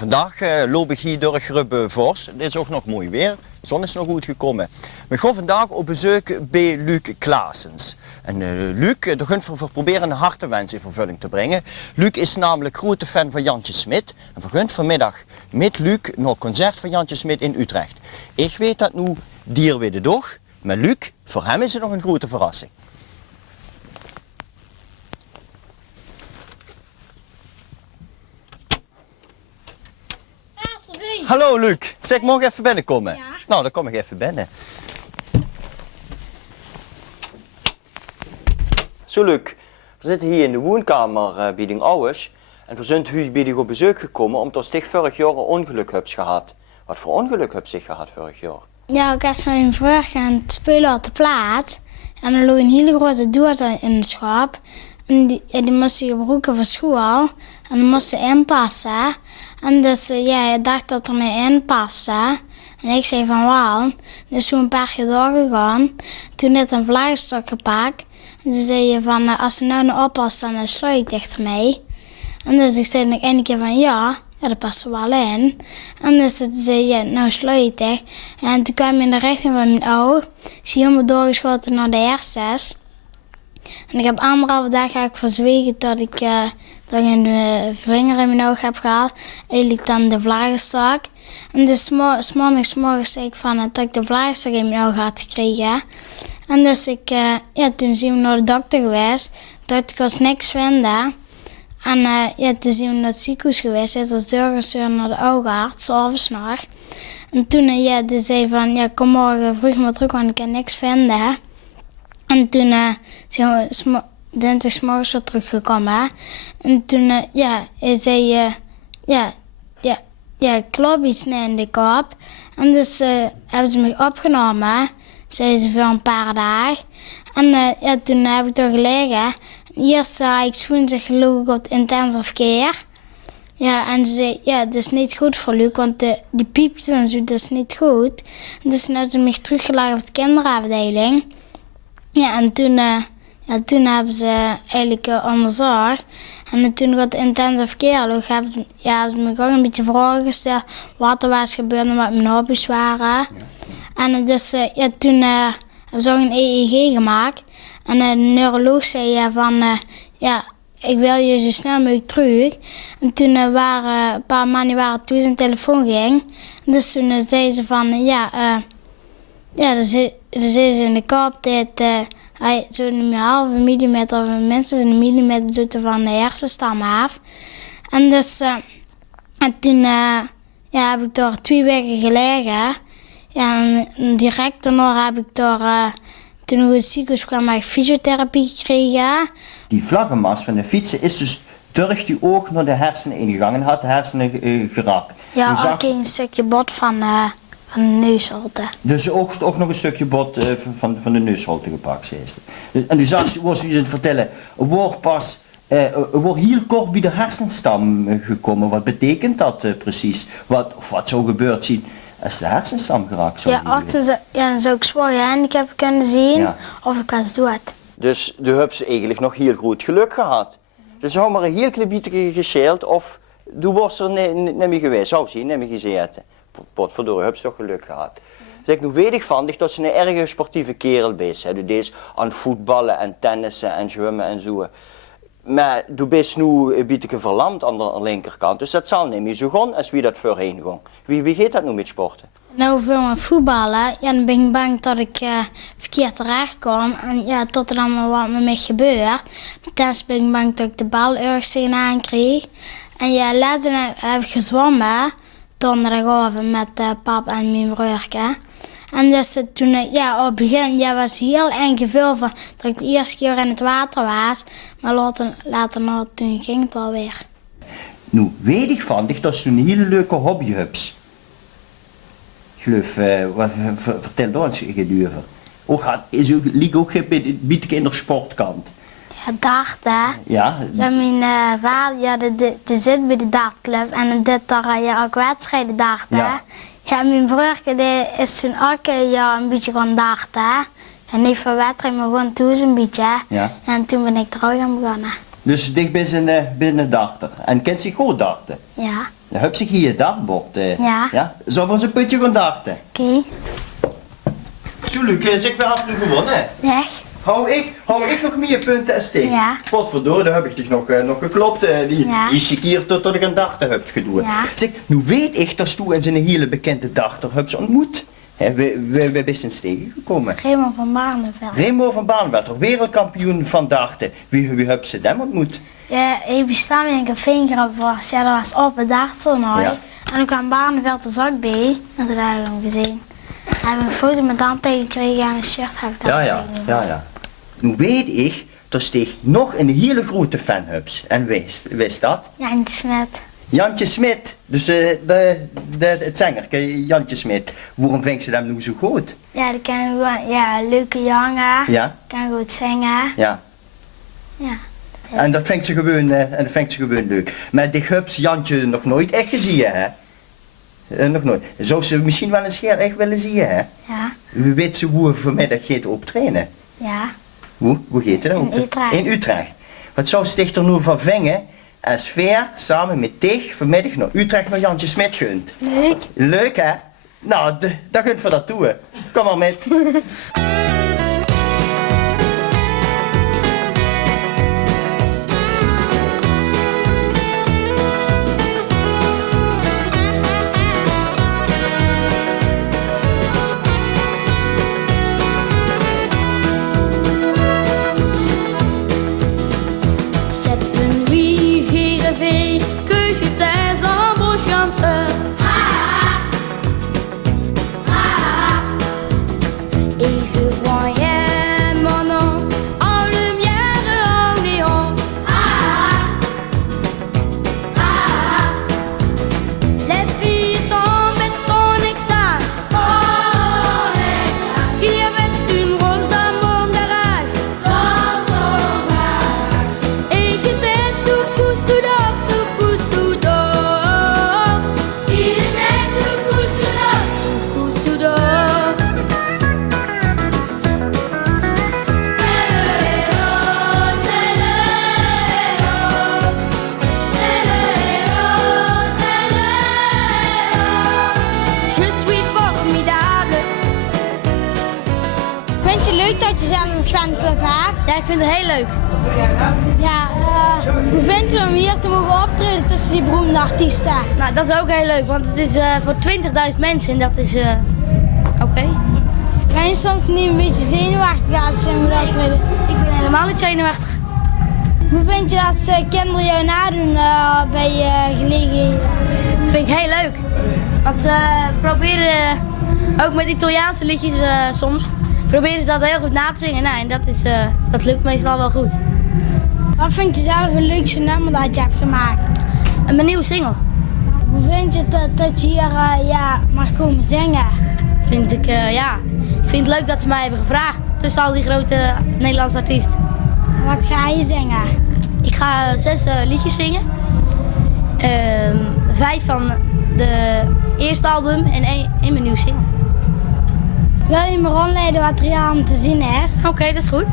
Vandaag loop ik hier door Grubbe Vos. Het is ook nog mooi weer. De zon is nog goed gekomen. We gaan vandaag op bezoek bij Luc Claessens. En Luc, daar gaan we proberen een hartenwens in vervulling te brengen. Luc is namelijk grote fan van Jantje Smit. En we gaan vanmiddag met Luc naar het concert van Jantje Smit in Utrecht. Ik weet dat nu dier weer de dag. Maar Luc, voor hem is het nog een grote verrassing. Hallo Luc, zeg, mag ik even binnenkomen? Ja. Nou, dan kom ik even binnen. Zo Luc, we zitten hier in de woonkamer bij de ouders. En we zijn hier bij op bezoek gekomen omdat ik vorig jaar een ongeluk heb gehad. Wat voor ongeluk heb je gehad vorig jaar? Ja, ik was met mijn broer gaan spelen op de plaats. En er lag een hele grote dood in het schap. En die moest zich gebruiken voor school. En die moest ze inpassen. En dus ja, ik dacht dat er mee inpassen. En ik zei van wel. Dus toen een paar keer doorgegaan. Toen net een vlaggestok gepakt. En toen zei je van als ze nou niet oppassen, dan sluit ik dicht mee. En dus ik zei nog één keer van ja, dat past er wel in. En dus zei je, nou sluit je dicht. En toen kwam je in de richting van mijn oog. Ik zie helemaal doorgeschoten naar de hersens. En ik heb 1,5 dag verzwegen tot ik een vinger in mijn oog heb gehad. Eigenlijk dan de vlaggestok. En dus morgens zei ik van dat ik de vlaggestok in mijn oog had gekregen. En dus toen zijn we naar de dokter geweest. De dokter kon niks vinden. En toen zijn we naar het ziekenhuis geweest. Hij is als doorgestuurd naar de oogarts, 's avonds nog. En toen die zei van ja, kom morgen vroeg maar terug, want ik kan niks vinden. En toen zijn we dinsdagsmorgens weer teruggekomen. En toen hij zei ik klopt iets niet in de kop. En dus hebben ze me opgenomen, zei ze voor een paar dagen. En toen heb ik er gelegen. Eerst had ik woensdag geloof ik op de intensive care. Ja, en ze zei, ja, dat is niet goed voor Luc, want die piepjes en zo, dat is niet goed. En dus toen hebben ze me teruggelaten op de kinderafdeling. Ja, en toen hebben ze eigenlijk onderzocht. En toen ik op de intensive care lag, hebben ze me gewoon een beetje vragen gesteld wat er was gebeurd en wat mijn hobby's waren. Ja. En dus toen hebben ze ook een EEG gemaakt. En de neuroloog zei van, ik wil je zo snel mogelijk terug. En toen waren een paar maanden toen zijn telefoon ging. Dus toen zei ze van, dan zei ze in de kop dat hij zo'n halve millimeter of minstens een millimeter van de hersenstam af. En dus toen heb ik daar 2 weken gelegen. Ja, en direct daarna heb ik daar, toen ik in het ziekenhuis kwam, heb ik fysiotherapie gekregen. Die vlaggenmas van de fietsen is dus door die oog naar de hersenen ingegaan en had de hersenen geraakt. Ja, ook een stukje bot van de neusholte. Dus ook nog een stukje bot van de neusholte gepakt, zei ze. En u zag, was u aan het vertellen, wordt heel kort bij de hersenstam gekomen. Wat betekent dat precies? Wat zou gebeurd zijn als de hersenstam geraakt zou zijn? Dan zou ik zwaar gehandicapt kunnen zien of ik was dood. Dus de hebt ze eigenlijk nog heel goed geluk gehad. Dus zou maar een heel klein beetje gescheeld of du was er niet meer geweest, zou ze niet meer gezeten. Potverdorie, heb ze toch geluk gehad. Dus ik nu weet ik van dat ze een erge sportieve kerel is. Du deed aan voetballen en tennissen en zwemmen en zo. Maar du bent nu een beetje verlamd aan de linkerkant, dus dat zal niet meer zo gaan als wie dat voorheen ging. Wie gaat dat nu met sporten? Nou, veel met voetballen, dan ben ik bang dat ik verkeerd terecht kom en tot er dan wat met mij gebeurt. Tenslotte ben ik bang dat ik de bal ergens tegenaan kreeg. En laatst heb ik gezwommen, donderdagavond met pap en mijn broertje. En dus toen, op het begin was heel eng gevoel van dat ik de eerste keer in het water was. Maar later toen ging het wel weer. Nu weet ik van dat ze een hele leuke hobby hebt. Ik geloof, vertel daar eens gedurven. Ligt ook een beetje in de sportkant. Ja, darten. Ja? Mijn vader, die zit bij de dartclub en dit daar ook wedstrijden darten. Ja, mijn broertje die is toen ook een beetje gaan darten. En niet voor wedstrijd, maar gewoon toen een beetje. Ja. En toen ben ik er ook aan begonnen. Dus dicht binnen dachter. En kent zich goed dachten. Ja. Dan heb je hier dagbord. Ja. Zo van zijn putje gaan dachten. Oké. Zo Luc, zeg wel had nu gewonnen. Weg. Hou ik nog meer punten als tegen? Ja. Potverdorie, daar heb ik dich nog geklopt. Die sekier tot ik een dachter heb gedaan. Ja. Zeg, nu weet ik dat je in zijn hele bekende dachter hebt ontmoet. We zijn tegengekomen. Raymond van Barneveld. Remo van Barneveld, toch wereldkampioen van dachten. Wie heb ze hem ontmoet? Ja, ik bestaan in een cafégrap was. Ja, dat was op het dagtoernooi. Ja. En toen kwam Barneveld er zak bij. En toen hebben we hem gezien. We hebben een foto met Daan tegengekregen en een shirt heb ik daar Ja. Nu weet ik dat je nog een hele grote fan hebt. En wist dat? Jantje Smit. Jantje Smit, dus het zangerke Jantje Smit. Waarom vindt ze hem nu zo goed? Ja, die kan gewoon, ja, leuke jongen. Ja? Kan goed zingen. Ja. Ja. En dat vindt ze gewoon leuk. Maar die hebt Jantje nog nooit echt gezien, hè? Nog nooit. Zou ze misschien wel een scheer echt willen zien, hè? Ja. Weet ze hoe we vanmiddag gaat optrainen? Ja. Hoe gaat het op? In Utrecht. In Utrecht. Wat zou zich er nu van vingen als Veer samen met Tig vanmiddag naar Utrecht naar Jantje Smit gunt? Leuk. Leuk, hè? Nou, dan gunt we dat toe. Kom maar met. Cette nuit, j'ai rêvé que j'étais un beau chanteur. Et je voyais mon nom en lumière, en néon. Les filles tombaient en extase. Il y avait une rose dans mon garage. Et j'étais tout coussoudor, tout coussoudor. Il était tout coussoudor, tout coussoudor. C'est le héros, c'est le héros. C'est le héros, c'est le héros. Je suis formidable. Vind je leuk dat je zelf een fanclub hebt? Ja, ik vind het heel leuk. Ja, hoe vind je het om hier te mogen optreden tussen die beroemde artiesten? Nou, dat is ook heel leuk, want het is voor 20.000 mensen en dat is oké. Ben je soms niet een beetje zenuwachtig als je moet optreden? Ik ben helemaal niet zenuwachtig. Hoe vind je dat kinderen jou nadoen bij gelegenheden? Vind ik heel leuk. Want ze proberen, ook met Italiaanse liedjes soms, proberen ze dat heel goed na te zingen. Nou, en dat lukt meestal wel goed. Wat vind je zelf het leukste nummer dat je hebt gemaakt? En mijn nieuwe single Hoe vind je het dat je hier mag komen zingen? vind ik, ik vind het leuk dat ze mij hebben gevraagd tussen al die grote Nederlandse artiesten. Wat ga je zingen? Ik ga 6 liedjes zingen. 5 van de eerste album en 1 mijn nieuwe single. Wil je me rondleiden wat er hier aan te zien is? Oké, dat is goed.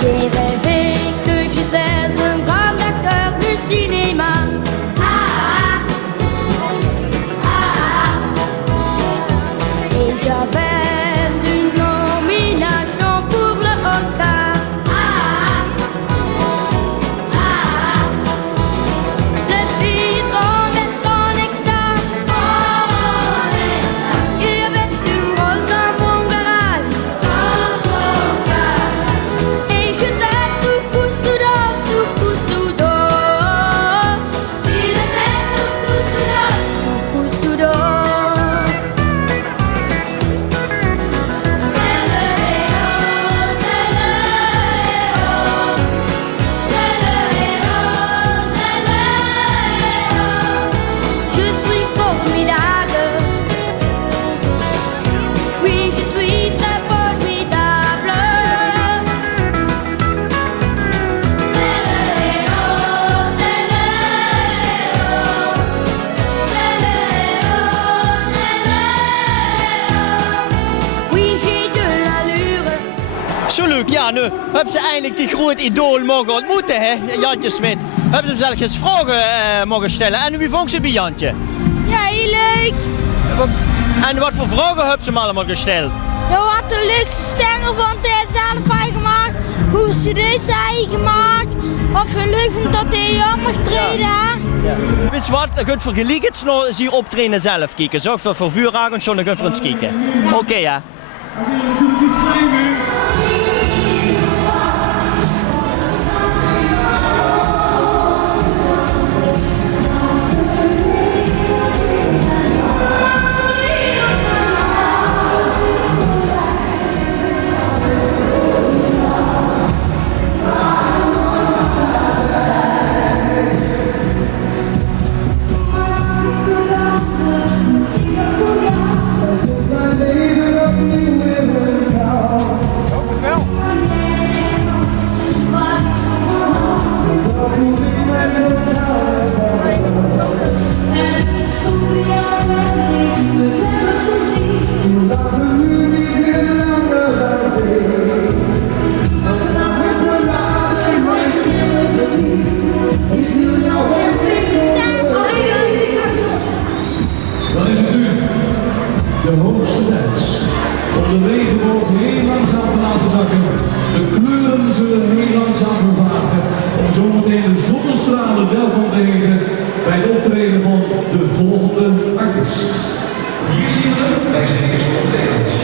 J'ai rêvé que j'étais un grand acteur de cinéma. Et j'avais une nomination pour le Oscar. Les filles tombaient en extase. Il y avait une rose dans mon garage. Et j'étais nu hebben ze eigenlijk die groot idool mogen ontmoeten, hè? Jantje Smit. Hebben ze zelfs eens vragen mogen stellen. En wie vond ze bij Jantje? Ja, heel leuk. En wat voor vragen hebben ze hem allemaal gesteld? Ja, wat de leukste stengel vond hij zelf heeft gemaakt. Hoe cd's hij gemaakt. Wat voor leuk vond dat hij op mag treden. Wist wat? Dan kunt vergelijken nou eens hier optreden zelf kijken. Zorg voor vuurraken en zo dan kunt voor ons kijken. Oké, ja. Dan is het nu de hoogste tijd om de regenboog heel langzaam te laten zakken. De kleuren zullen heel langzaam vervagen om zometeen de zonnestralen welkom te heten bij het optreden van de volgende artiest. Hier zien we bij zijn eerste optredens.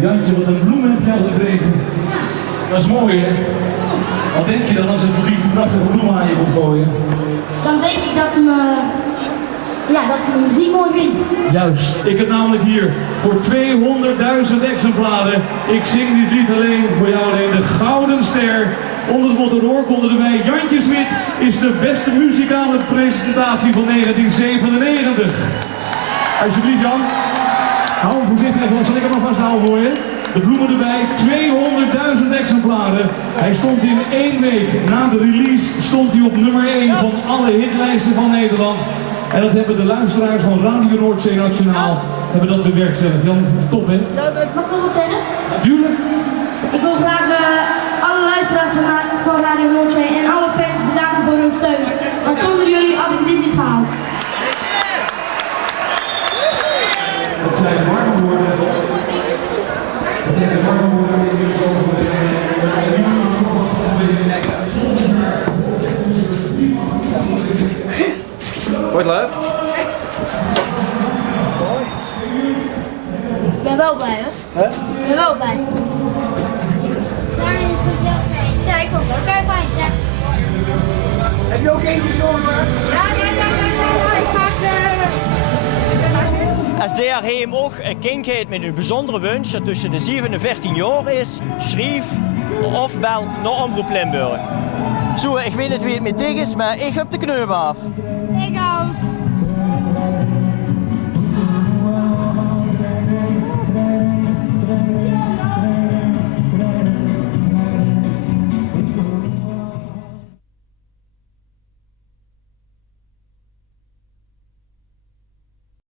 Jantje, wat een bloem heb je al gekregen. Dat is mooi, hè? Wat denk je dan als een lieve prachtige bloem aan je wil gooien? Dan denk ik dat ze mijn muziek mooi vinden. Juist. Ik heb namelijk hier voor 200.000 exemplaren. Ik zing dit lied alleen voor jou alleen. De Gouden Ster. Onder het motto door konden erbij. Jantje Smit is de beste muzikale presentatie van 1997. Alsjeblieft Jan. Hou hem voorzichtig even, want zal ik hem nog vasthouden voor je. De bloemen erbij, 200.000 exemplaren. Hij stond in 1 week na de release stond hij op nummer 1 van alle hitlijsten van Nederland. En dat hebben de luisteraars van Radio Noordzee Nationaal hebben dat bewerkstelligd. Jan, top hè? Mag ik nog wat zeggen? Natuurlijk. Ik wil graag alle luisteraars van Radio Noordzee en alle fans bedanken voor hun steun. Want zonder jullie had ik dit niet gehaald. Dat zijn de warme woorden. Dat zijn de warme woorden die ik zo Wordt leuk? Ik ben wel blij hoor. Ik ben wel blij. Ja, ik vond het ook heel fijn. Ja. Heb je ook eentje doorgemaakt? Ja, ik maakte... Als der hem ook een kind heeft met een bijzondere wens dat tussen de 7 en 14 jaar is, schrijf of bel naar Omroep Limburg. Zo, ik weet niet wie het met dig is, maar ik heb de kneup af.